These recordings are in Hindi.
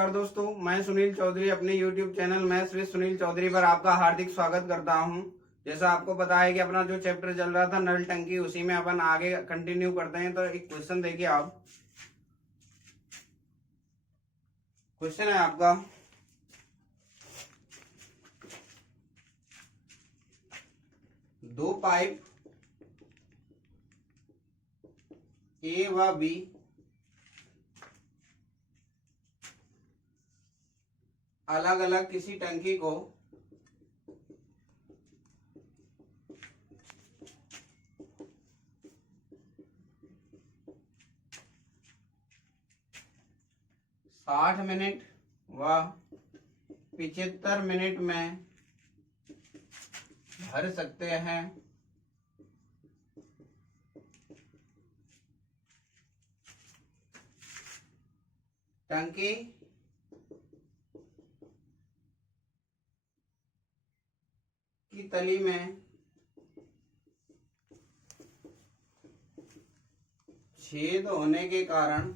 नमस्कार दोस्तों, मैं सुनील चौधरी अपने YouTube channel maths with Sunil Chaudhary पर आपका हार्दिक स्वागत करता हूं। जैसा आपको पता है कि अपना जो चैप्टर चल रहा था नल टंकी, उसी में अपन आगे कंटिन्यू करते हैं। तो एक क्वेश्चन देखिए आप। क्वेश्चन है आपका, दो पाइप ए व बी अलग अलग किसी टंकी को 60 मिनट व 75 मिनट में भर सकते हैं। टंकी की तली में छेद होने के कारण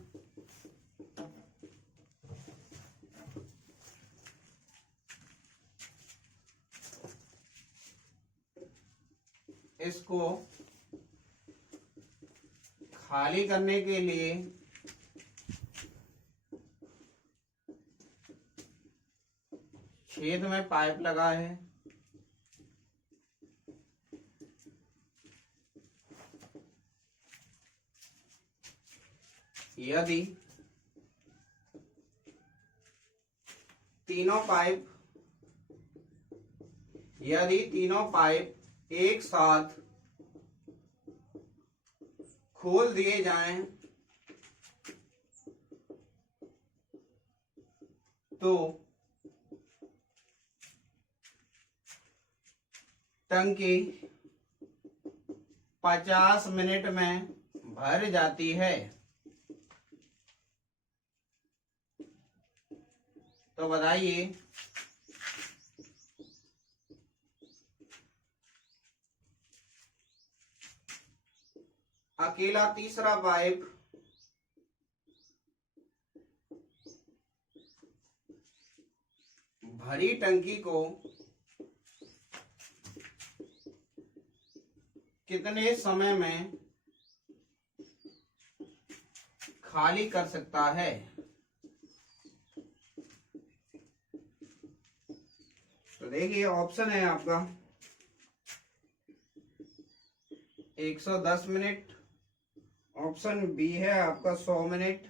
इसको खाली करने के लिए छेद में पाइप लगा है। यदि तीनों पाइप एक साथ खोल दिए जाएं तो टंकी 50 मिनट में भर जाती है। तो बताइए अकेला तीसरा पाइप भरी टंकी को कितने समय में खाली कर सकता है। तो देखिए ऑप्शन है आपका 110 मिनट, ऑप्शन बी है आपका 100 मिनट,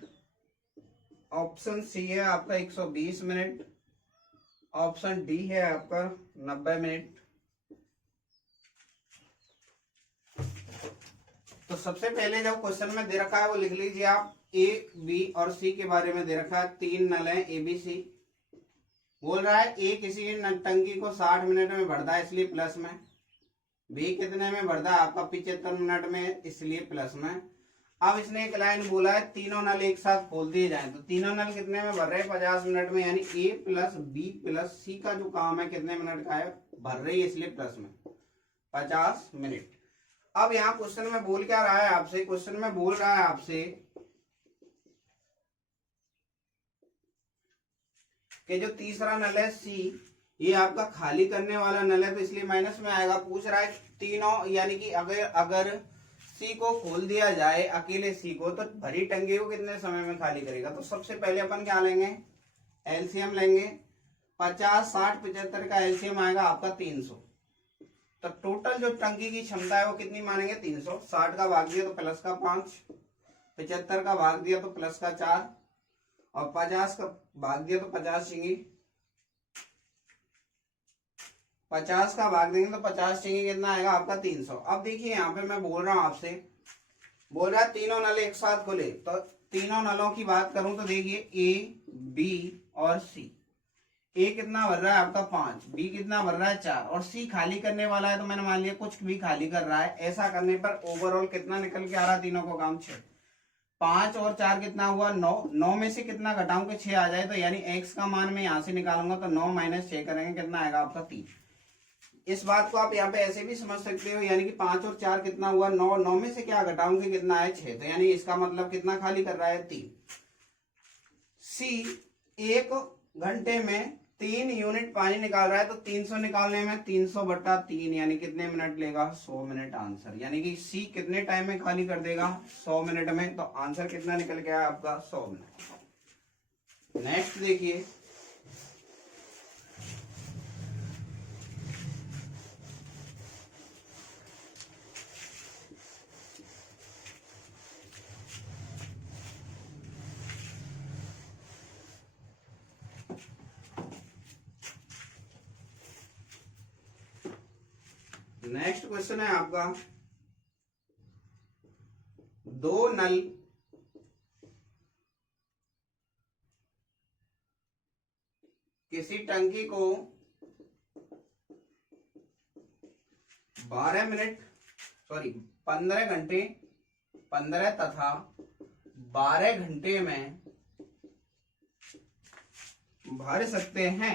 ऑप्शन सी है आपका 120 मिनट, ऑप्शन डी है आपका 90 मिनट। तो सबसे पहले जो क्वेश्चन में दे रखा है वो लिख लीजिए आप। ए बी और सी के बारे में दे रखा है, तीन नल है ए बी सी। बोल रहा है ए किसी टंकी को 60 मिनट में भरता है इसलिए प्लस में, बी कितने में भरता है आपका 75 मिनट में इसलिए प्लस में। अब इसने एक लाइन बोला है तीनों नल एक साथ खोल दिए जाएं, तो तीनों नल कितने में भर रहे हैं 50 मिनट में, यानी ए प्लस बी प्लस सी का जो काम है कितने मिनट का है, भर रही है इसलिए प्लस में 50 मिनट। अब यहाँ क्वेश्चन में बोल क्या रहा है आपसे, क्वेश्चन में बोल रहा है आपसे कि जो तीसरा नल है सी, ये आपका खाली करने वाला नल है तो इसलिए माइनस में आएगा। पूछ रहा है तीनों, यानी कि अगर सी को खोल दिया जाए अकेले सी को, तो भरी टंकी को कितने समय में खाली करेगा। तो सबसे पहले अपन क्या लेंगे, एलसीएम लेंगे। 50 60 75 का एलसीएम आएगा आपका 300। तो टोटल जो टंकी की क्षमता है वो कितनी मानेंगे 300। 60 का भाग दिया तो प्लस का 5, 75 का भाग दिया तो प्लस का 4 और 50 का भाग दिया तो 50 चाहिए। 50 का भाग देंगे तो 50 चाहिए, कितना आएगा आपका 300। अब देखिए यहाँ पे मैं बोल रहा हूं आपसे, बोल रहा है तीनों नल एक साथ खोले, तो तीनों नलों की बात करूं तो देखिए ए बी और सी। ए कितना भर रहा है आपका 5, बी कितना भर रहा है 4 और सी खाली करने वाला है। तो मैंने मान लिया कुछ भी खाली कर रहा है। ऐसा करने पर ओवरऑल कितना निकल के आ रहा है, तीनों को काम 6। 5 और 4 कितना हुआ 9, 9 में से कितना घटाऊं कि 6 आ जाए, तो यानी x का मान मैं यहां से निकालूंगा तो 9 माइनस 6 करेंगे कितना आएगा आपका 3। इस बात को आप यहाँ पे ऐसे भी समझ सकते हो, यानी कि 5 और 4 कितना हुआ 9, 9 में से क्या घटाऊंगे कितना है 6, तो यानी इसका मतलब कितना खाली कर रहा है 3। सी एक घंटे में 3 यूनिट पानी निकाल रहा है, तो 300 निकालने में 300/3 यानी कितने मिनट लेगा? 100 मिनट आंसर। यानी कि सी कितने टाइम में खाली कर देगा? 100 मिनट में। तो आंसर कितना निकल गया आपका? 100 मिनट। नेक्स्ट देखिए, नेक्स्ट क्वेश्चन है आपका, दो नल किसी टंकी को 15 घंटे 15 तथा 12 घंटे में भर सकते हैं।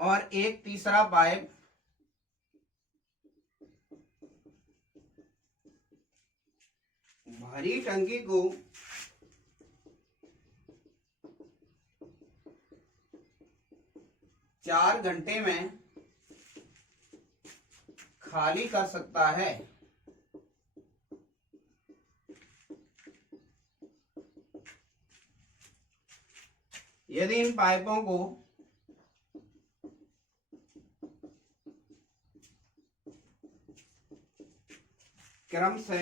और एक तीसरा पाइप भरी टंकी को 4 घंटे में खाली कर सकता है। यदि इन पाइपों को क्रम से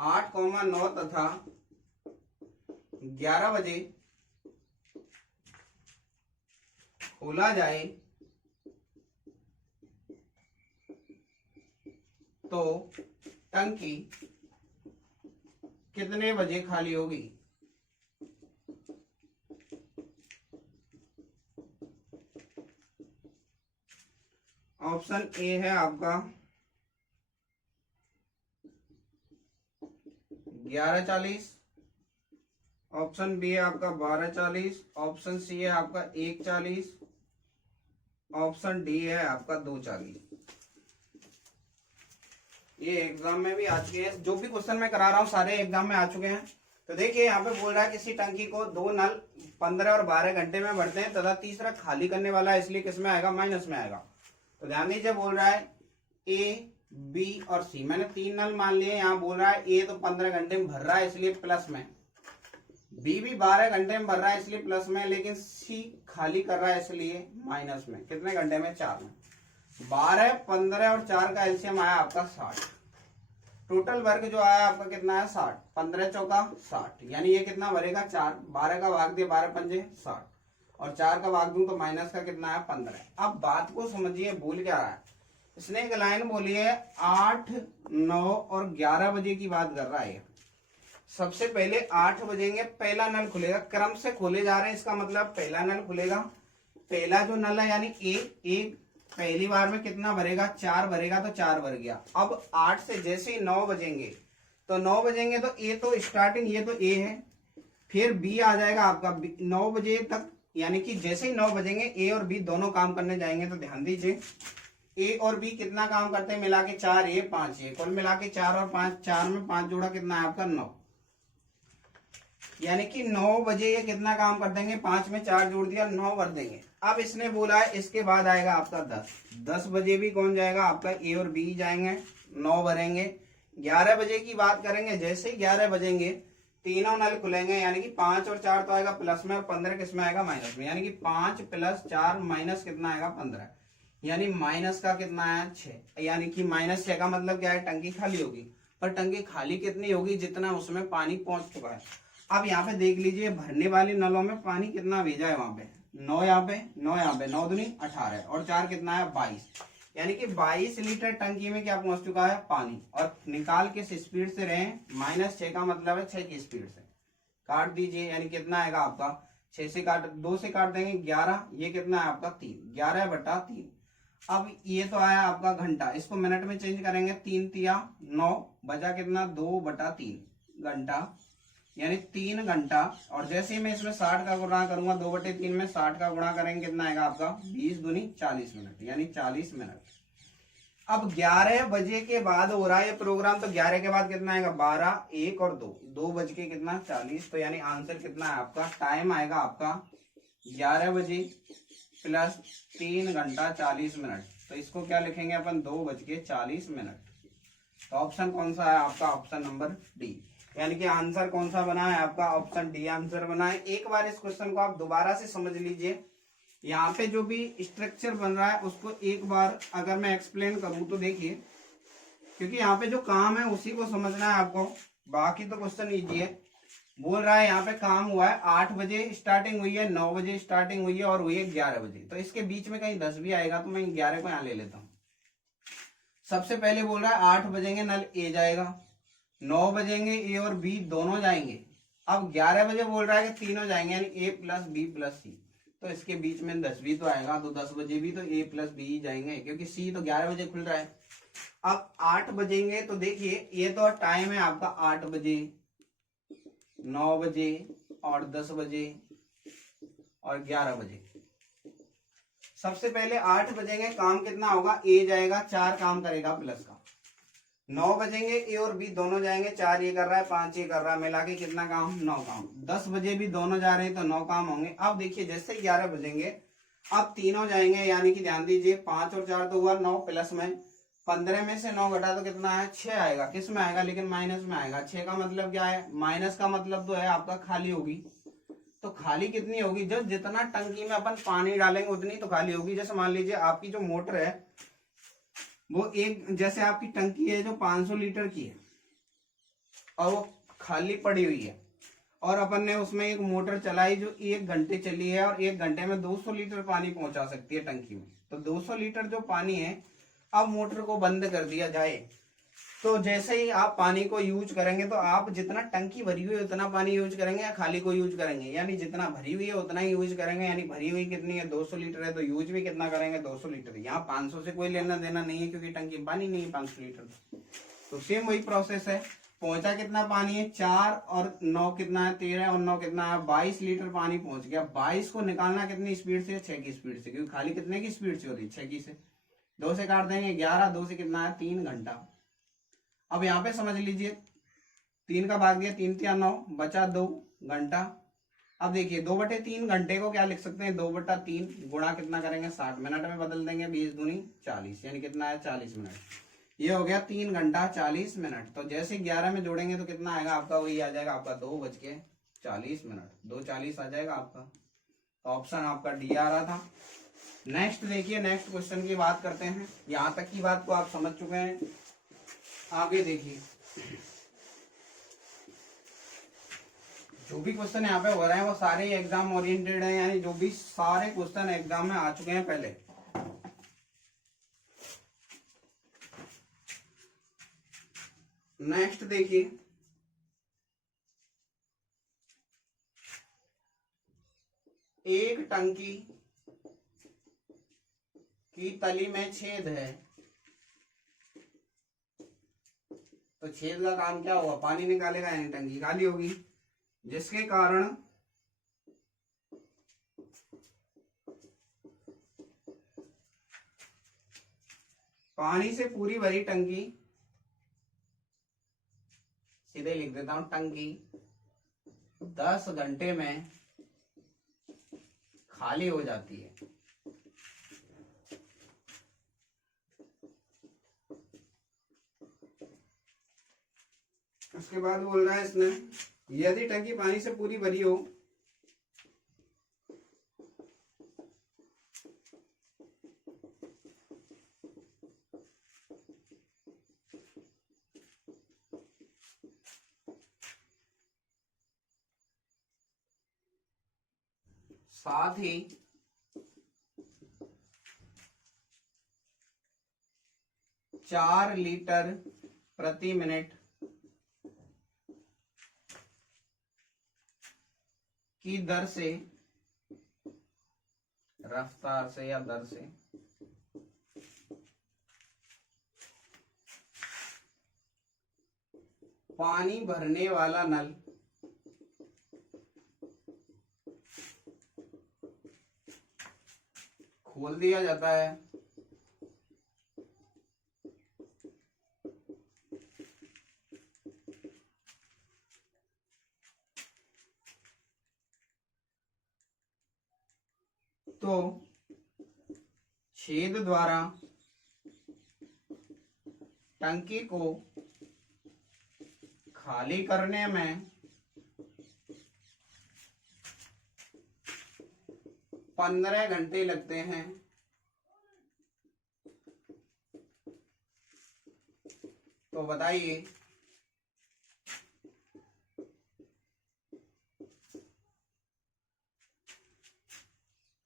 8,9 तथा 11 बजे खोला जाए तो टंकी कितने बजे खाली होगी? ऑप्शन ए है आपका 11:40, ऑप्शन बी है आपका 12:40, ऑप्शन सी है आपका 1:40, ऑप्शन डी है आपका 2:40। ये एग्जाम में भी आ चुके हैं, जो भी क्वेश्चन मैं करा रहा हूँ सारे एग्जाम में आ चुके हैं। तो देखिए यहाँ पे बोल रहा है किसी टंकी को 2 नल 15 और 12 घंटे में भरते हैं तथा तीसरा खाली करने वाला है, इसलिए किस में आएगा? माइनस में आएगा। तो ध्यान दीजिए, बोल रहा है ए, बी और सी। मैंने 3 नल मान लिए। यहाँ बोल रहा है ए तो 15 घंटे में भर रहा है इसलिए प्लस में, बी भी 12 घंटे में भर रहा है इसलिए प्लस में, लेकिन सी खाली कर रहा है इसलिए माइनस में। कितने घंटे में? 4 में। 12, 15 और 4 का एलसीएम आया आपका 60। टोटल वर्क जो आया आपका कितना है? 60। 15 चौका 60, यानी ये कितना भरेगा? 4। 12 का भाग दिया, 12 पंजे 60, और 4 का भाग दूं तो माइनस का कितना है? 15। अब बात को समझिए, भूल क्या रहा है। इसने एक लाइन बोली है 8, 9 और 11 बजे की बात कर रहा है। सबसे पहले 8 बजेंगे पहला नल खुलेगा, क्रम से खोले जा रहे हैं, इसका मतलब पहला नल खुलेगा। पहला जो नल है यानी ए पहली बार में कितना भरेगा? 4 भरेगा, तो 4 भर गया। अब 8 से जैसे ही 9 बजेंगे तो 9 बजेंगे तो ए तो स्टार्टिंग, ये तो ए है, फिर बी आ जाएगा आपका 9 बजे तक, यानी कि जैसे ही 9 बजेंगे ए और बी दोनों काम करने जाएंगे। तो ध्यान दीजिए, ए और बी कितना काम करते हैं मिला के? 4 ए 5 ए, कुल मिला के 4 और 5, 4 में 5 जोड़ा कितना है आपका? 9। यानी कि 9 बजे ये कितना काम कर देंगे? 5 में 4 जोड़ दिया, 9 भर देंगे। अब इसने बोला है इसके बाद आएगा आपका 10 बजे भी कौन जाएगा? आपका ए और बी जाएंगे, 9 भरेंगे। 11 बजे की बात करेंगे, जैसे ही 11 बजेंगे तीनों नल खुलेंगे, यानी कि 5 और 4 तो आएगा प्लस में और 15 किस में आएगा? माइनस में। यानी कि 5 + 4 माइनस कितना आएगा? 15। यानी माइनस का कितना आया? 6। यानी कि -6 का मतलब क्या है? टंकी खाली होगी। पर टंकी खाली कितनी होगी? जितना उसमें पानी पहुंच चुका है। अब यहाँ पे देख लीजिए, भरने वाली नलों में पानी कितना भेजा है? वहां पे 9, यहाँ पे 9, यहाँ पे 9 दूनी 18 और 4 कितना है? 22। यानी कि 22 लीटर टंकी में क्या पहुंच चुका है? पानी। और निकाल किस स्पीड से रहे? -6 का मतलब है 6 की स्पीड से। काट दीजिए, यानी कितना आएगा आपका? 6 से काट, 2 से काट देंगे 11, ये कितना है आपका? 3। 11/3। अब ये तो आया आपका घंटा, इसको मिनट में चेंज करेंगे। 3 तिया 9, बचा कितना? 2/3 घंटा। यानी 3 घंटा। और जैसे ही मैं इसमें 60 का गुणा करूंगा, 2/3 में 60 का गुणा करेंगे कितना आएगा आपका 20 दूनी 40 मिनट, यानी 40 मिनट। अब 11 बजे के बाद हो रहा है ये प्रोग्राम, तो 11 के बाद कितना आएगा 12, 1 और 2 बज के कितना 40। तो यानी आंसर कितना है आपका, टाइम आएगा आपका 11 बजे प्लस 3 घंटा 40 मिनट। तो इसको क्या लिखेंगे अपन 2 बज के 40 मिनट। तो ऑप्शन कौन सा है आपका, ऑप्शन नंबर डी। यानी कि आंसर कौन सा बना है आपका, ऑप्शन डी आंसर बना है। एक बार इस क्वेश्चन को आप दोबारा से समझ लीजिए। यहाँ पे जो भी स्ट्रक्चर बन रहा है उसको एक बार अगर मैं एक्सप्लेन करूं तो देखिए, क्योंकि यहाँ पे जो काम है उसी को समझना है आपको, बाकी तो क्वेश्चन इजी है। बोल रहा है यहाँ पे काम हुआ है 8 बजे स्टार्टिंग हुई है, 9 बजे स्टार्टिंग हुई है और हुई है 11 बजे। तो इसके बीच में कहीं 10 भी आएगा तो मैं 11 को यहाँ ले लेता हूँ। सबसे पहले बोल रहा है 8 बजेंगे नल ए जाएगा, 9 बजेंगे ए और बी दोनों जाएंगे। अब 11 बजे बोल रहा है कि तीनों जाएंगे, यानी ए प्लस बी प्लस सी। तो इसके बीच में 10 भी तो आएगा, तो 10 बजे भी तो ए प्लस बी जाएंगे, क्योंकि सी तो 11 बजे खुल रहा है। अब 8 बजेंगे तो देखिए ये तो टाइम है आपका 8 बजे, 9 बजे और 10 बजे और 11 बजे। सबसे पहले 8 बजेंगे, काम कितना होगा, ए जाएगा 4 काम करेगा प्लस का। 9 बजेंगे ए और बी दोनों जाएंगे, 4 ये कर रहा है 5 ये कर रहा है, मिला के कितना काम 9 काम। 10 बजे भी दोनों जा रहे हैं तो 9 काम होंगे। अब देखिए जैसे 11 बजेंगे अब तीनों जाएंगे, यानी कि ध्यान दीजिए 5 और 4 तो हुआ 9, प्लस में 15 में से 9 घटा तो कितना है 6 आएगा। किस में आएगा, लेकिन माइनस में आएगा। 6 का मतलब क्या है, माइनस का मतलब तो है आपका खाली होगी। तो खाली कितनी होगी, जो जितना टंकी में अपन पानी डालेंगे उतनी तो खाली होगी। जैसे मान लीजिए आपकी जो मोटर है वो एक, जैसे आपकी टंकी है जो 500 लीटर की है और वो खाली पड़ी हुई है, और अपन ने उसमें एक मोटर चलाई जो 1 घंटे चली है और 1 घंटे में 200 लीटर पानी पहुंचा सकती है टंकी में। तो 200 लीटर जो पानी है, अब मोटर को बंद कर दिया जाए तो जैसे ही आप पानी को यूज करेंगे तो आप जितना टंकी भरी हुई है उतना पानी यूज करेंगे या खाली को यूज करेंगे, यानी जितना भरी हुई है उतना ही यूज करेंगे। यानी भरी हुई कितनी है 200 लीटर है, तो यूज भी कितना करेंगे 200 लीटर। यहाँ 500 से कोई लेना देना नहीं है क्योंकि टंकी में पानी नहीं है 500 लीटर। तो सेम वही प्रोसेस है। पहुंचा कितना पानी है 4 और 9 कितना है 13 और 9 कितना है 22 लीटर पानी पहुंच गया। 22 को निकालना कितनी स्पीड से, 6 की स्पीड से, क्योंकि खाली कितने की स्पीड से हो रही है 6 की से। 2 से काट देंगे 11, 2 से कितना है 3 घंटा। अब यहाँ पे समझ लीजिए 3 का भाग दिया, 3 3 9 बचा 2 घंटा। अब देखिए 2/3 घंटे को क्या लिख सकते हैं, 2/3 गुणा कितना करेंगे 60 मिनट में बदल देंगे, 20 दूनी 40, यानी कितना है 40 मिनट। ये हो गया 3 घंटा 40 मिनट। तो जैसे 11 में जोड़ेंगे तो कितना आएगा आपका, वही आ जाएगा आपका 2 बज के 40 मिनट, 2:40 आ जाएगा आपका। तो ऑप्शन आपका डी आ रहा था। नेक्स्ट देखिए, नेक्स्ट क्वेश्चन की बात करते हैं। यहाँ तक की बात को आप समझ चुके हैं, आगे देखिए जो भी क्वेश्चन यहाँ पे हो रहे हैं वो सारे एग्जाम ओरिएंटेड हैं, यानी जो भी सारे क्वेश्चन एग्जाम में आ चुके हैं पहले। नेक्स्ट देखिए, एक टंकी की तली में छेद है, तो छेद का काम क्या होगा, पानी निकालेगा, यानी टंकी खाली होगी, जिसके कारण पानी से पूरी भरी टंकी, सीधे लिख देता हूं टंकी 10 घंटे में खाली हो जाती है। उसके बाद बोल रहा है इसने, यदि टंकी पानी से पूरी भरी हो साथ ही चार लीटर प्रति मिनट की दर से, रफ्तार से या दर से पानी भरने वाला नल खोल दिया जाता है। तो छेद द्वारा टंकी को खाली करने में 15 घंटे लगते हैं। तो बताइए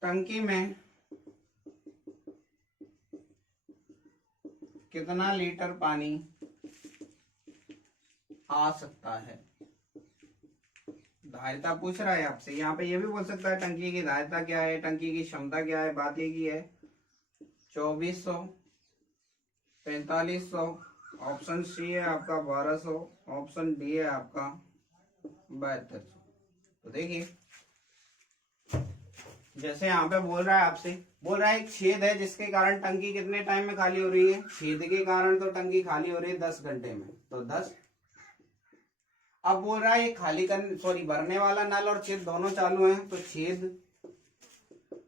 टंकी में कितना लीटर पानी आ सकता है। धारिता पूछ रहा है आपसे। यहाँ पे ये भी बोल सकता है टंकी की धारिता क्या है, टंकी की क्षमता क्या है। बात एक ही है, 2400, 4500, ऑप्शन सी है आपका 1200, ऑप्शन डी है आपका 7200। तो देखिए जैसे यहाँ पे बोल रहा है आपसे, बोल रहा है एक छेद है जिसके कारण टंकी कितने टाइम में खाली हो रही है। छेद के कारण तो टंकी खाली हो रही है 10 घंटे में, तो 10। अब बोल रहा है ये खाली करने सॉरी भरने वाला नल और छेद दोनों चालू हैं, तो छेद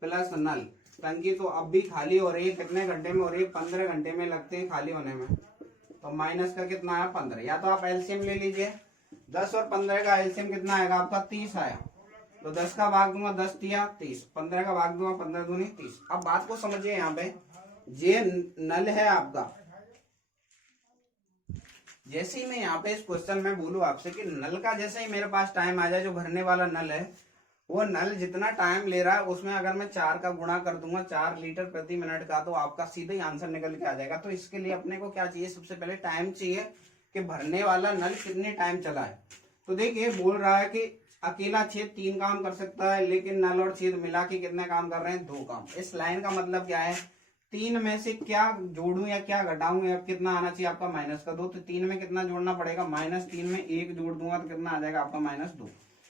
प्लस नल, टंकी तो अब भी खाली हो रही है। कितने घंटे में हो रही है, 15 घंटे में लगते हैं खाली होने में। तो माइनस का कितना आया, 15। या तो आप एलसीएम ले लीजिए, 10 और 15 का एलसीएम कितना आएगा आपका, 30 आया। तो 10 का भाग दूंगा 10 दिया 30, 15 का भाग दूंगा 15 दूनी 30। अब बात को समझिए, यहाँ पे ये नल है आपका। जैसे ही मैं यहाँ पे इस क्वेश्चन में बोलूँ आपसे कि नल का जैसे ही मेरे पास टाइम आ जाए, जो भरने वाला नल है, वो नल जितना टाइम ले रहा है उसमें अगर मैं 4 का गुणा कर दूंगा, 4 लीटर प्रति मिनट का, तो आपका सीधे ही आंसर निकल के आ जाएगा। तो इसके लिए अपने को क्या चाहिए, सबसे पहले टाइम चाहिए कि भरने वाला नल कितने टाइम चला है। तो देखिए बोल रहा है कि अकेला छेद 3 काम कर सकता है, लेकिन नल और छेद मिला के कितने काम कर रहे हैं, 2 काम। इस लाइन का मतलब क्या है, 3 में से क्या जोड़ूं या क्या घटाऊं, या कितना आना चाहिए आपका, -2। तो 3 में कितना जोड़ना पड़ेगा, -3 में 1 जोड़ दूंगा तो कितना आ जाएगा आपका, -2।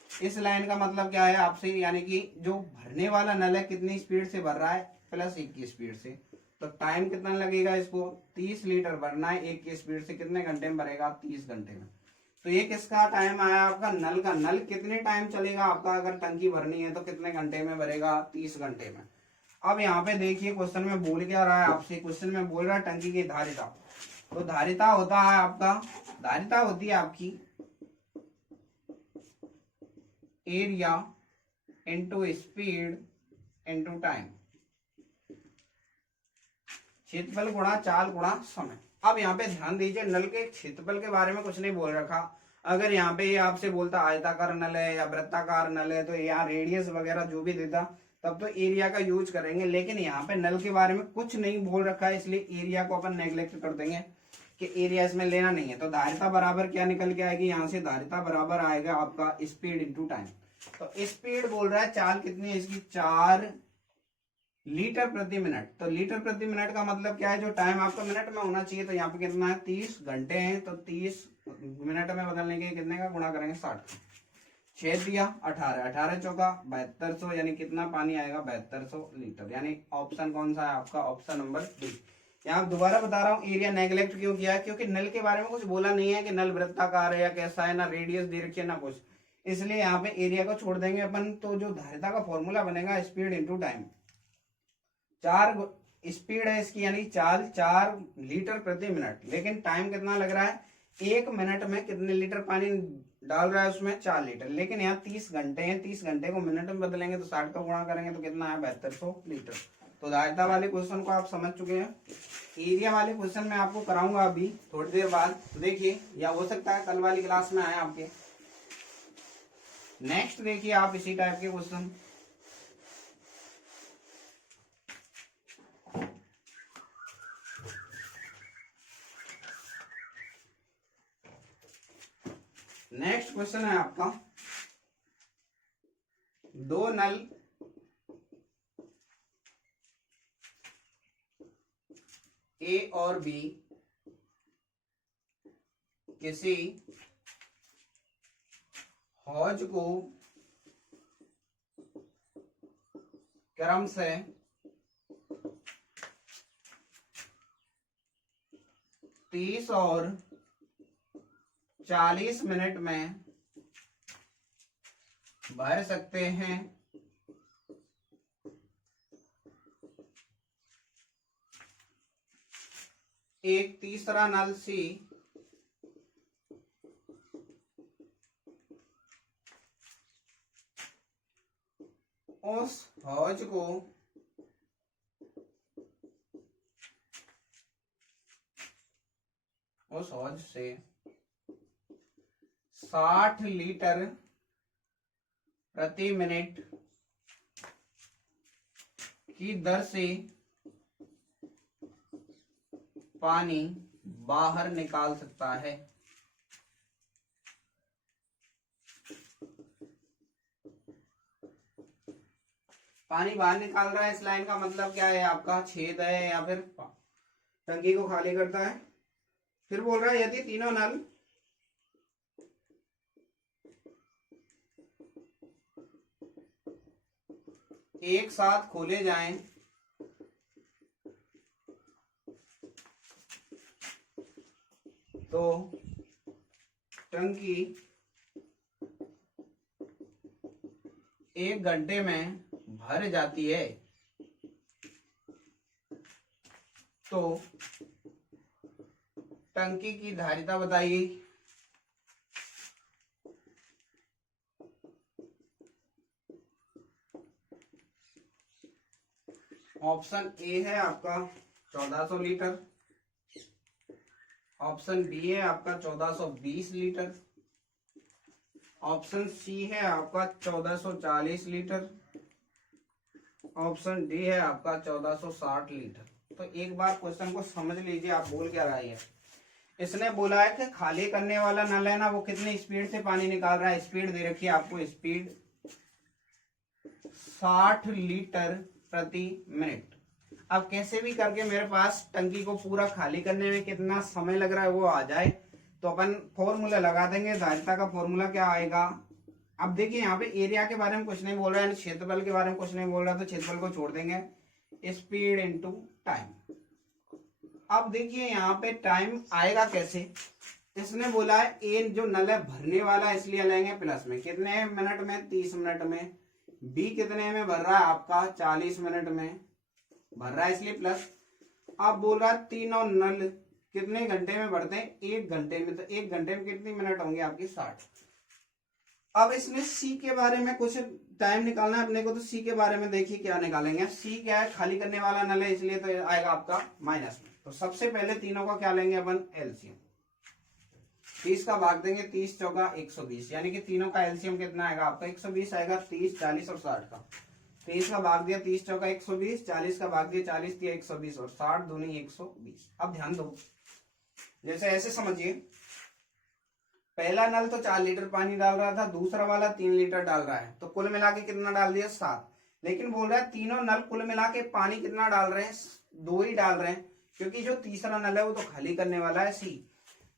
इस लाइन का मतलब क्या है आपसे, यानी कि जो भरने वाला नल है कितनी स्पीड से भर रहा है, +1 की स्पीड से। तो टाइम कितना लगेगा इसको, 30 लीटर भरना है 1 की स्पीड से, कितने घंटे में भरेगा, 30 घंटे में। तो ये किसका टाइम आया आपका, नल का। नल कितने टाइम चलेगा आपका, अगर टंकी भरनी है तो कितने घंटे में भरेगा, 30 घंटे में। अब यहाँ पे देखिए क्वेश्चन में बोल क्या रहा है आपसे, क्वेश्चन में बोल रहा है टंकी की धारिता। तो धारिता होता है आपका, धारिता होती है आपकी area into speed into time, क्षेत्रफल गुणा चाल गुणा समय। अब यहाँ पे ध्यान दीजिए, नल के क्षेत्रफल के बारे में कुछ नहीं बोल रखा। अगर यहाँ पे ये आपसे बोलता आयताकार नल है या वृत्ताकार नल है, तो यहाँ रेडियस वगैरह जो भी देता तब तो एरिया का यूज करेंगे। लेकिन यहाँ पे नल के बारे में कुछ नहीं बोल रखा है, इसलिए एरिया को अपन नेग्लेक्ट कर देंगे कि एरिया इसमें लेना नहीं है। तो धारिता बराबर क्या निकल के आएगी, यहाँ से धारिता बराबर आएगा आपका स्पीड इंटू टाइम। तो स्पीड बोल रहा है चाल कितनी है इसकी, 4 लीटर प्रति मिनट। तो लीटर प्रति मिनट का मतलब क्या है, जो टाइम आपका मिनट में होना चाहिए, तो यहाँ पे कितना है, 30 घंटे हैं, तो 30 मिनट में बदलने के कितने का गुणा करेंगे, 60। 6 दिया 18, 18 चौका 7200, यानी कितना पानी आएगा, 7200 लीटर। यानी ऑप्शन कौन सा है आपका, ऑप्शन नंबर डी। यहाँ दोबारा बता रहा हूँ, एरिया नेग्लेक्ट क्यों किया है, क्योंकि नल के बारे में कुछ बोला नहीं है कि नल वृत्ताकार है या कैसा है, ना रेडियस दे रखी है ना कुछ, इसलिए यहाँ पे एरिया को छोड़ देंगे अपन। तो जो धारिता का फॉर्मूला बनेगा, स्पीड इंटू टाइम। 4 स्पीड है इसकी, यानी चाल 4 लीटर प्रति मिनट, लेकिन टाइम कितना लग रहा है, 1 मिनट में कितने लीटर पानी डाल रहा है उसमें, 4 लीटर। लेकिन यहाँ 30 घंटे हैं, 30 घंटे को मिनट में बदलेंगे तो 60 का गुणा करेंगे तो कितना है, 7200 लीटर। तो धारिता वाले क्वेश्चन को आप समझ चुके हैं। एरिया वाले क्वेश्चन में आपको कराऊंगा अभी थोड़ी देर बाद, तो देखिए, या हो सकता है कल वाली क्लास में आए आपके। नेक्स्ट देखिए आप इसी टाइप के क्वेश्चन, नेक्स्ट क्वेश्चन है आपका, 2 नल ए और बी किसी हौज को क्रम से 30 और 40 मिनट में भर सकते हैं। एक तीसरा नल सी उस हौज को उस हौज से 60 लीटर प्रति मिनट की दर से पानी बाहर निकाल सकता है। पानी बाहर निकाल रहा है, इस लाइन का मतलब क्या है, आपका छेद है या फिर टंकी को खाली करता है। फिर बोल रहा है यदि तीनों नल एक साथ खोले जाएं तो टंकी 1 घंटे में भर जाती है। तो टंकी की धारिता बताइए। ऑप्शन ए है आपका 1400 लीटर, ऑप्शन बी है आपका 1420 लीटर, ऑप्शन सी है आपका 1440 लीटर, ऑप्शन डी है आपका 1460 लीटर। तो एक बार क्वेश्चन को समझ लीजिए, आप बोल क्या रहा है। इसने बोला है कि खाली करने वाला नल है ना, वो कितनी स्पीड से पानी निकाल रहा है। स्पीड दे रखी है आपको, स्पीड 60 लीटर प्रति मिनट। अब कैसे भी करके मेरे पास टंकी को पूरा खाली करने में कितना समय लग रहा है वो आ जाए, तो अपन फॉर्मूला लगा देंगे। धारिता का फॉर्मूला क्या आएगा। अब देखिए यहाँ पे एरिया के बारे में कुछ नहीं बोल रहा है, क्षेत्रफल के बारे में कुछ नहीं बोल रहा, तो क्षेत्रफल को छोड़ देंगे। Speed into time. अब देखिए यहाँ पे टाइम आएगा कैसे। इसने बोला है ए जो नल है भरने वाला, इसलिए लेंगे प्लस में। कितने मिनट में, 30 मिनट में। बी कितने में भर रहा है आपका, 40 मिनट में भर रहा है, इसलिए प्लस। अब बोल रहा है तीनों नल कितने घंटे में भरते हैं, 1 घंटे में। तो 1 घंटे में कितनी मिनट होंगे आपकी, 60। अब इसमें सी के बारे में कुछ टाइम निकालना है अपने को, तो सी के बारे में देखिए क्या निकालेंगे। सी क्या है, खाली करने वाला नल है, इसलिए तो आएगा आपका माइनस में। तो सबसे पहले तीनों का क्या लेंगे अपन, एलसीएम। 30 का भाग देंगे, 30 चौका 120, यानी कि तीनों का एलसीएम कितना आएगा आपका, 120 आएगा। 30, 40 और 60 का 30 का भाग दिया, 30 चौका 120, 40 का भाग दिया, 40 दिया 120 और 60 दूनी 120। अब ध्यान दो, जैसे ऐसे समझिए, पहला नल तो 4 लीटर पानी डाल रहा था, दूसरा वाला 3 लीटर डाल रहा है, तो कुल मिला के कितना डाल दिया, 7। लेकिन बोल रहा है तीनों नल कुल मिला के पानी कितना डाल रहे हैं, 2 ही डाल रहे हैं, क्योंकि जो तीसरा नल है वो तो खाली करने वाला है, सी।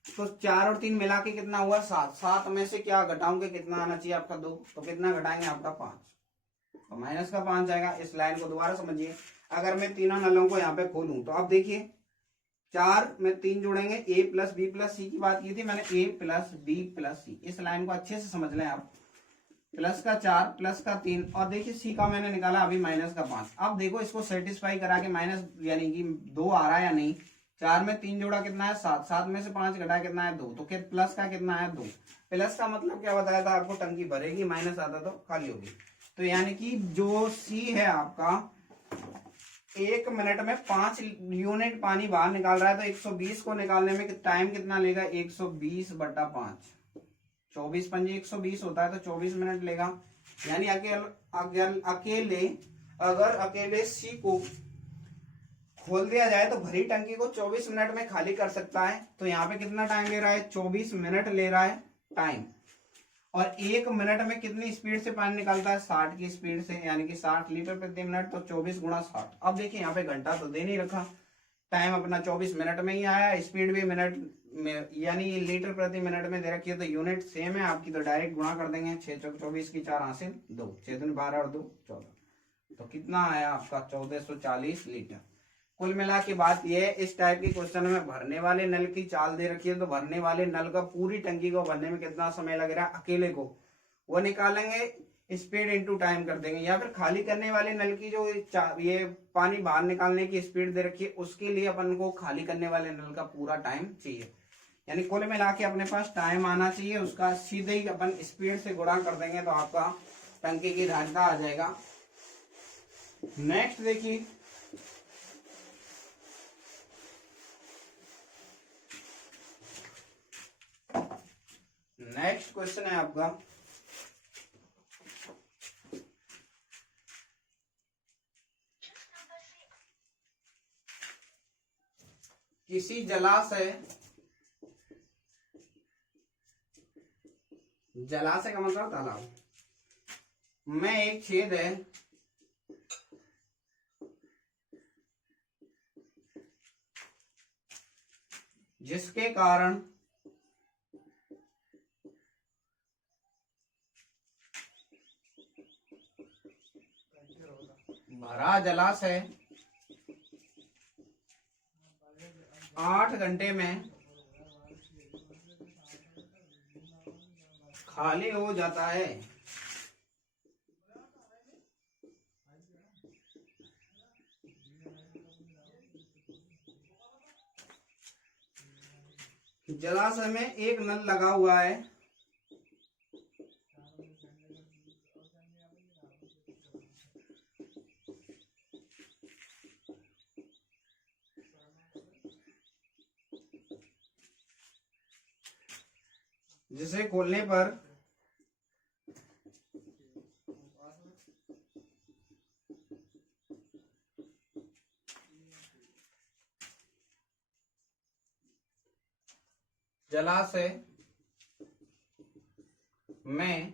तो 4 और 3 मिला के कितना हुआ, 7। 7 में से क्या घटाओगे, कितना आना चाहिए आपका, 2। तो कितना घटाएंगे आपका, 5। तो माइनस का 5 जाएगा। इस लाइन को दोबारा समझिए। अगर मैं तीनों नलों को यहाँ पे खोलूं तो अब देखिए, 4 में 3 जोड़ेंगे, ए प्लस बी प्लस सी की बात की थी मैंने, ए प्लस बी प्लस सी। इस लाइन को अच्छे से समझ लें आप। प्लस का 4 प्लस का 3 और देखिए सी का मैंने निकाला अभी माइनस का 5। अब देखो इसको सेटिस्फाई करा के माइनस यानी कि 2 आ रहा है या नहीं। 4 में 3 जोड़ा कितना है, 7। 7 में से 5 घटाया कितना है, 2। तो प्लस का कितना है, 2। प्लस का मतलब क्या बताया था आपको, टंकी भरेगी, माइनस आता तो खाली होगी। तो यानी कि जो सी है आपका 1 मिनट में 5 यूनिट पानी बाहर निकाल रहा है। तो 120 को निकालने में टाइम कितना लेगा, 120/5। 24 पंजे 120 होता है, तो 24 मिनट लेगा। यानी अगर अकेले सी को खोल दिया जाए तो भरी टंकी को 24 मिनट में खाली कर सकता है। तो यहाँ पे कितना टाइम ले रहा है, 24 मिनट ले रहा है टाइम। और 1 मिनट में कितनी स्पीड से पानी निकालता है, 60 की स्पीड से, यानी कि 60 लीटर प्रति मिनट। तो 24 गुणा 60। अब देखिए यहाँ पे घंटा तो दे नहीं रखा, टाइम अपना 24 मिनट में ही आया, स्पीड भी मिनट में यानी लीटर प्रति मिनट में दे रखी है। तो यूनिट सेम है आपकी, तो डायरेक्ट गुणा कर देंगे। 6 चौक 24 की 4 हासिल 2, 6 दूनी 12 और 2 14। तो कितना आया आपका, 1440 लीटर। कुल मिला के बात यह है, इस टाइप के क्वेश्चन में भरने वाले नल की चाल दे रखी है तो भरने वाले नल का पूरी टंकी को भरने में कितना समय लग रहा है अकेले को, वो निकालेंगे, स्पीड इनटू टाइम कर देंगे। या फिर खाली करने वाले नल की जो ये पानी बाहर निकालने की स्पीड दे रखी है उसके लिए अपन को खाली करने वाले नल का पूरा टाइम चाहिए। यानी कुल मिला के अपने पास टाइम आना चाहिए, उसका सीधे ही अपन स्पीड से गुणा कर देंगे तो आपका टंकी की धारिता आ जाएगा। नेक्स्ट देखिए, नेक्स्ट क्वेश्चन है आपका किसी जलाशय, जलाशय का मतलब तालाब में एक छेद है जिसके कारण भरा जलाशय 8 घंटे में खाली हो जाता है। जलाशय में एक नल लगा हुआ है, जिसे खोलने पर जलाशय में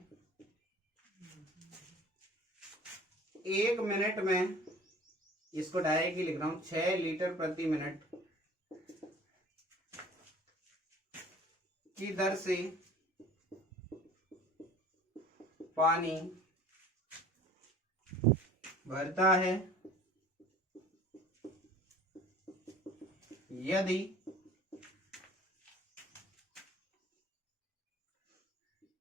1 मिनट में, इसको डायरेक्ट ही लिख रहा हूं, 6 लीटर प्रति मिनट की दर से पानी भरता है यदि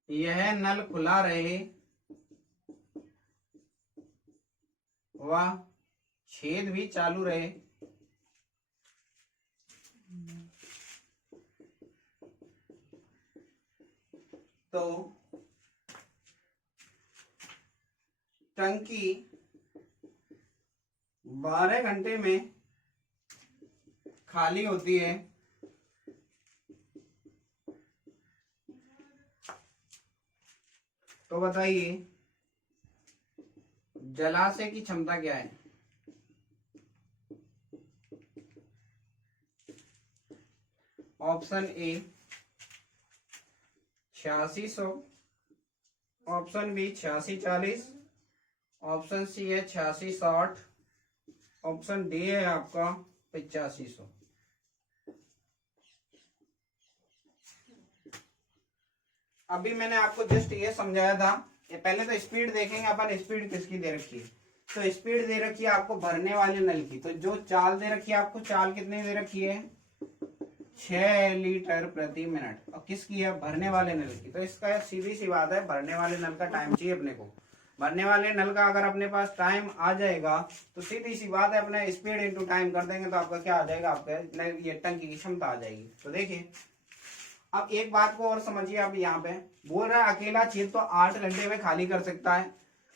यह नल खुला रहे व छेद भी चालू रहे तो टंकी 12 घंटे में खाली होती है। तो बताइए जलाशय की क्षमता क्या है? Option A 8600, option B 8640, option C है 8660, ऑप्शन डी है आपका 8500। अभी मैंने आपको जस्ट ये समझाया था, ये पहले तो स्पीड देखेंगे अपन, स्पीड किसकी दे रखी है। तो स्पीड दे रखी है आपको भरने वाले नल की, तो जो चाल दे रखी है आपको, चाल कितनी दे रखी है 6 लीटर प्रति मिनट, और किसकी है भरने वाले नल की। तो इसका सीधी सी बात है, भरने वाले नल का टाइम चाहिए अपने को। भरने वाले नल का अगर अपने पास टाइम आ जाएगा तो सीधी सी बात है, अपने स्पीड इंटू टाइम कर देंगे तो आपका क्या आ जाएगा, आपका ये टंकी की क्षमता आ जाएगी। तो देखिए अब एक बात को और समझिए, आप यहाँ पे बोल रहा है अकेला छेद तो 8 घंटे में खाली कर सकता है।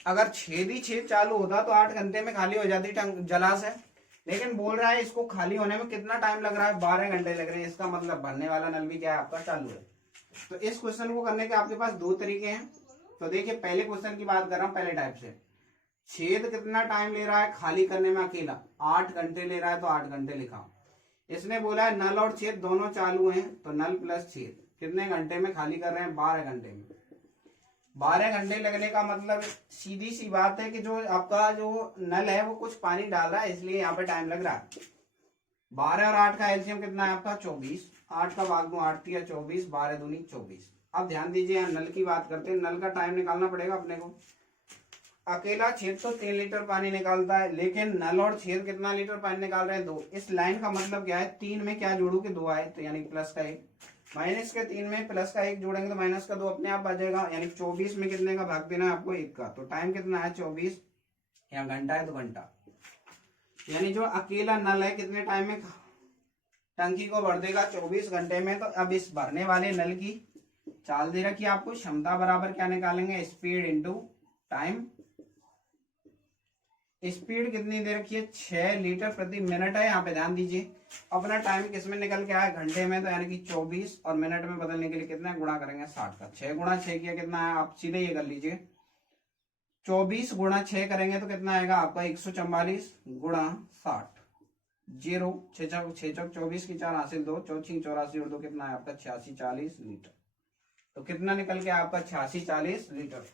अगर छेद ही छेद चालू होता तो 8 घंटे में खाली हो जाती जलाशय, लेकिन बोल रहा है इसको खाली होने में कितना टाइम लग रहा है, 12 घंटे लग रहे हैं। इसका मतलब भरने वाला नल भी क्या है आपका चालू है। तो इस क्वेश्चन को करने के आपके पास 2 तरीके हैं। तो देखिए पहले क्वेश्चन की बात कर रहा हूं, पहले टाइप से, छेद कितना टाइम ले रहा है खाली करने में, अकेला 8 घंटे ले रहा है तो 8 घंटे लिखा। इसने बोला है नल और छेद दोनों चालू हैं, तो नल प्लस छेद कितने घंटे में खाली कर रहे हैं, 12 घंटे में। 12 घंटे लगने का मतलब सीधी सी बात है कि जो आपका जो नल है वो कुछ पानी डाल रहा है, इसलिए यहाँ पे टाइम लग रहा है। 12 और 8 का एलसीएम कितना है आपका 24, 8 का भाग दूं 8 या 24, 12 दूनी 24। अब ध्यान दीजिए यहाँ नल की बात करते हैं, नल का टाइम निकालना पड़ेगा अपने को। अकेला छेद तो 3 लीटर पानी निकालता है, लेकिन नल और छेद कितना लीटर पानी निकाल रहे हैं? 2। इस लाइन का मतलब क्या है? 3 में क्या जोड़ू कि 2 आए, तो यानी प्लस का 1, माइनस के 3 में प्लस का 1 जोड़ेंगे तो माइनस का 2 अपने आप आ जाएगा। यानी 24 में कितने का भाग देना है आपको? 1 का। तो टाइम कितना है? 24। या घंटा है तो घंटा। यानी जो अकेला नल है कितने टाइम में टंकी को भर देगा? 24 घंटे में। तो अब इस भरने वाले नल की चाल दे रखी है आपको, क्षमता बराबर क्या निकालेंगे? Speed into time. स्पीड कितनी दे रखी है? 6 लीटर प्रति मिनट है। यहाँ पे ध्यान दीजिए, अपना टाइम किसमें निकल के आया? घंटे में। तो यानी कि 24 और मिनट में बदलने के लिए कितना गुणा करेंगे? 60 का। 6 गुणा 6 किया कितना है? आप सीधे ये कर लीजिए, 24 गुणा 6 करेंगे तो कितना आएगा आपका? 144 गुणा 60। 0 6 चौक 24 की 4 हासिल 2, 4 6 84 और 2 कितना है आपका? 86 40 लीटर। तो कितना निकल के आपका? 86 40 लीटर।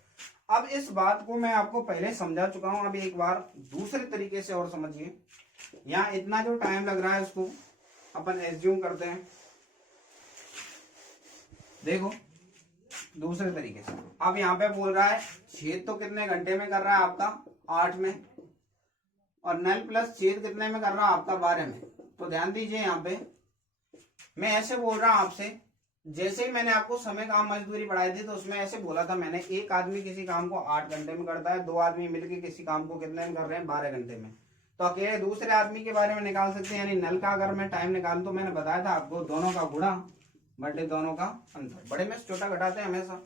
अब इस बात को मैं आपको पहले समझा चुका हूं, अभी एक बार दूसरे तरीके से और समझिए। यहाँ इतना जो टाइम लग रहा है उसको अपन एज्यूम करते हैं। देखो दूसरे तरीके से, अब यहाँ पे बोल रहा है छेद तो कितने घंटे में कर रहा है आपका? 8 में, और नल प्लस छेद कितने में कर रहा है आपका? 12 में। तो ध्यान दीजिए, यहाँ पे मैं ऐसे बोल रहा हूं आपसे, जैसे ही मैंने आपको समय काम मजदूरी पढ़ाई थी तो उसमें ऐसे बोला था मैंने, एक आदमी किसी काम को 8 घंटे में करता है, 2 आदमी मिलकर किसी काम को कितने में कर रहे हैं? 12 घंटे में। तो अकेले दूसरे आदमी के बारे में निकाल सकते हैं। यानी नल का अगर मैं टाइम निकालूं तो मैंने बताया था आपको, दोनों का गुणा बटे दोनों का अंतर। बड़े में से छोटा घटाते हैं हमेशा।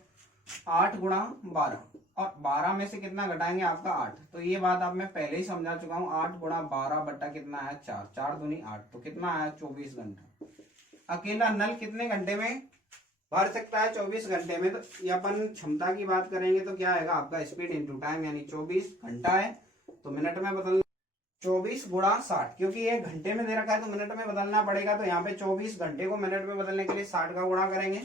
8 गुणा 12, और 12 में से कितना घटाएंगे आपका? 8। तो ये बात आप मैं पहले ही समझा चुका हूँ। 8 गुणा 12 बट्टा कितना है? 4, 4 दूनी 8, तो कितना आया? 24 घंटा। अकेला नल कितने घंटे में भर सकता है? 24 घंटे में। तो ये अपन क्षमता की बात करेंगे तो क्या आएगा आपका? Speed into time. यानी 24 घंटा है तो मिनट में बदलना, 24 गुणा 60, क्योंकि ये घंटे में दे रखा है तो मिनट में बदलना पड़ेगा। तो यहाँ पे 24 घंटे को मिनट में बदलने के लिए 60 का गुणा करेंगे।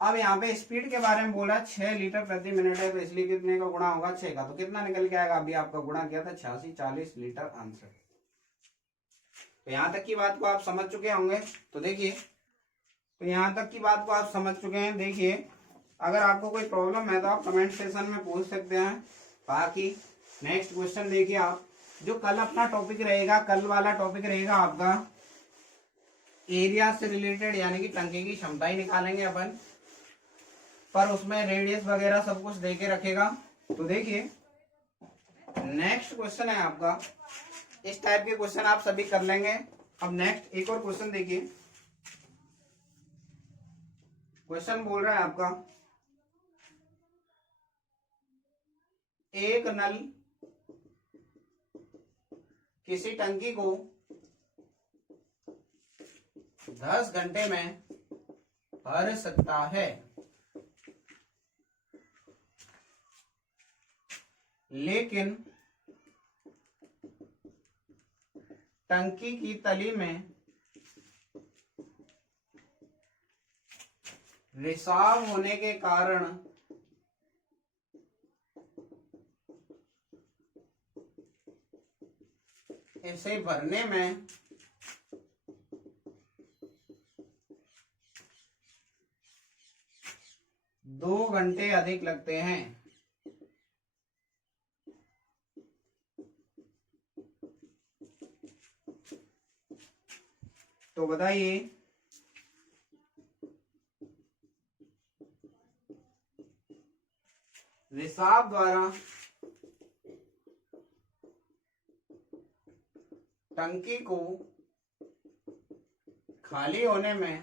अब यहाँ पे स्पीड के बारे में बोला 6 लीटर प्रति मिनट है, तो इसलिए कितने का गुणा होगा? 6 का। तो कितना निकल के आएगा? अभी आपका गुणा किया था, 86 40 लीटर आंसर। तो यहाँ तक की बात को आप समझ चुके होंगे। तो देखिए, तो यहाँ तक की बात को आप समझ चुके हैं। देखिए, अगर आपको कोई प्रॉब्लम है तो आप कमेंट सेक्शन में पूछ सकते हैं। बाकी नेक्स्ट क्वेश्चन देखिए आप, जो कल अपना टॉपिक रहेगा, कल वाला टॉपिक रहेगा आपका एरिया से रिलेटेड, यानी कि टंकी की क्षमता ही निकालेंगे अपन, पर उसमें रेडियस वगैरह सब कुछ देके रखेगा। तो देखिए नेक्स्ट क्वेश्चन है आपका, इस टाइप के क्वेश्चन आप सभी कर लेंगे। अब नेक्स्ट एक और क्वेश्चन देखिए। क्वेश्चन बोल रहा है आपका, एक नल किसी टंकी को 10 घंटे में भर सकता है, लेकिन टंकी की तली में रिसाव होने के कारण इसे भरने में 2 घंटे अधिक लगते हैं। तो बताइए रिसाव द्वारा टंकी को खाली होने में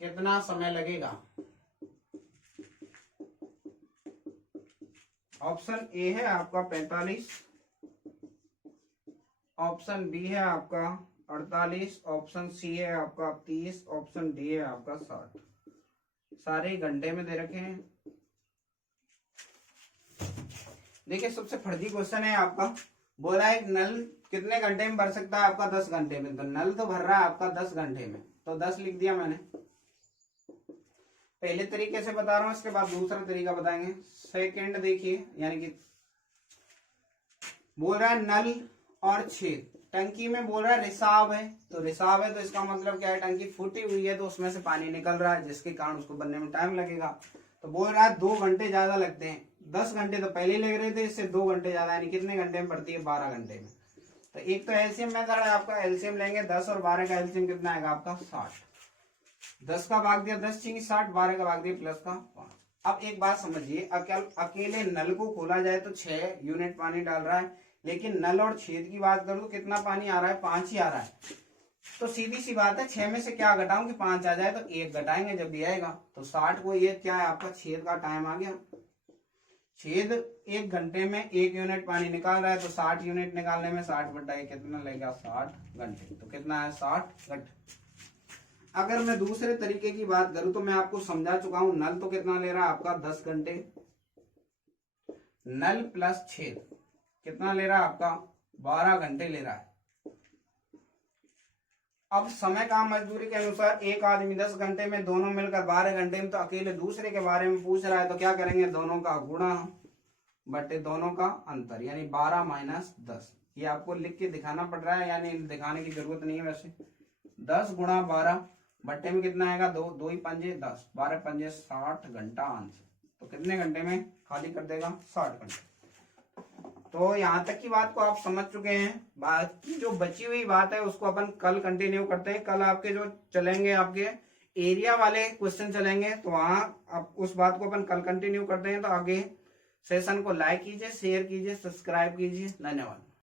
कितना समय लगेगा? ऑप्शन ए है आपका 45, ऑप्शन बी है आपका 48, ऑप्शन सी है आपका 30, ऑप्शन डी है आपका 60। सारे घंटे में दे रखे हैं। देखिए सबसे फर्जी क्वेश्चन है आपका, बोला है नल कितने घंटे में भर सकता है आपका? 10 घंटे में। तो नल तो भर रहा है आपका 10 घंटे में, तो 10 लिख दिया मैंने। पहले तरीके से बता रहा हूं, इसके बाद दूसरा तरीका बताएंगे। सेकंड देखिए, यानी कि बोल रहा है नल और छेद, टंकी में बोल रहा है रिसाव है, तो रिसाव है तो इसका मतलब क्या है, टंकी फूटी हुई है तो उसमें से पानी निकल रहा है, जिसके कारण उसको बनने में टाइम लगेगा। तो बोल रहा है 2 घंटे ज्यादा लगते हैं, 10 घंटे तो पहले लग रहे थे, इससे 2 घंटे ज्यादा, यानी कितने घंटे में पड़ती है, 12 घंटे में। तो एक तो एलसीएम मेथड है आपका, एलसीएम लेंगे 10 और 12 का एलसीएम कितना आएगा आपका 60। 10 का भाग दिया 10 चीनी 60, 12 का भाग दिया प्लस का 5। अब एक बात समझिए, अकेले नल को खोला जाए तो 6 यूनिट पानी डाल रहा है, लेकिन नल और छेद की बात करूं तो कितना पानी आ रहा है, 5 ही आ रहा है। तो सीधी सी बात है, 6 में से क्या घटाऊं कि 5 आ जाए, तो 1 घटाएंगे जब भी आएगा। तो 60 को ये क्या है आपका छेद का टाइम आ गया। छेद 1 घंटे में 1 यूनिट पानी निकाल रहा है, तो 60 यूनिट निकालने में 60 बटा कितना लगेगा, 60 घंटे। तो कितना है 60 घंटे। अगर मैं दूसरे तरीके की बात करूं तो मैं आपको समझा चुका हूं, नल तो कितना ले रहा है आपका 10 घंटे, नल प्लस छेद कितना ले रहा है आपका 12 घंटे ले रहा है। अब समय काम मजदूरी के अनुसार एक आदमी 10 घंटे में, दोनों मिलकर 12 घंटे में, तो अकेले दूसरे के बारे में पूछ रहा है, तो क्या करेंगे, दोनों का गुणा बटे दोनों का अंतर, यानी 12 माइनस 10। ये आपको लिख के दिखाना पड़ रहा है, यानी दिखाने की जरूरत नहीं है वैसे। 10 गुणा 12 बट्टे में कितना आएगा, 2 2 ही पंजे 10, 12 पंजे 60 घंटा आंसर। तो कितने घंटे में खाली कर देगा, 60 घंटे। तो यहाँ तक की बात को आप समझ चुके हैं। बाकी जो बची हुई बात है उसको अपन कल कंटिन्यू करते हैं। कल आपके जो चलेंगे आपके एरिया वाले क्वेश्चन चलेंगे, तो वहां आप उस बात को अपन कल कंटिन्यू करते हैं। तो आगे सेशन को लाइक कीजिए, शेयर कीजिए, सब्सक्राइब कीजिए। धन्यवाद।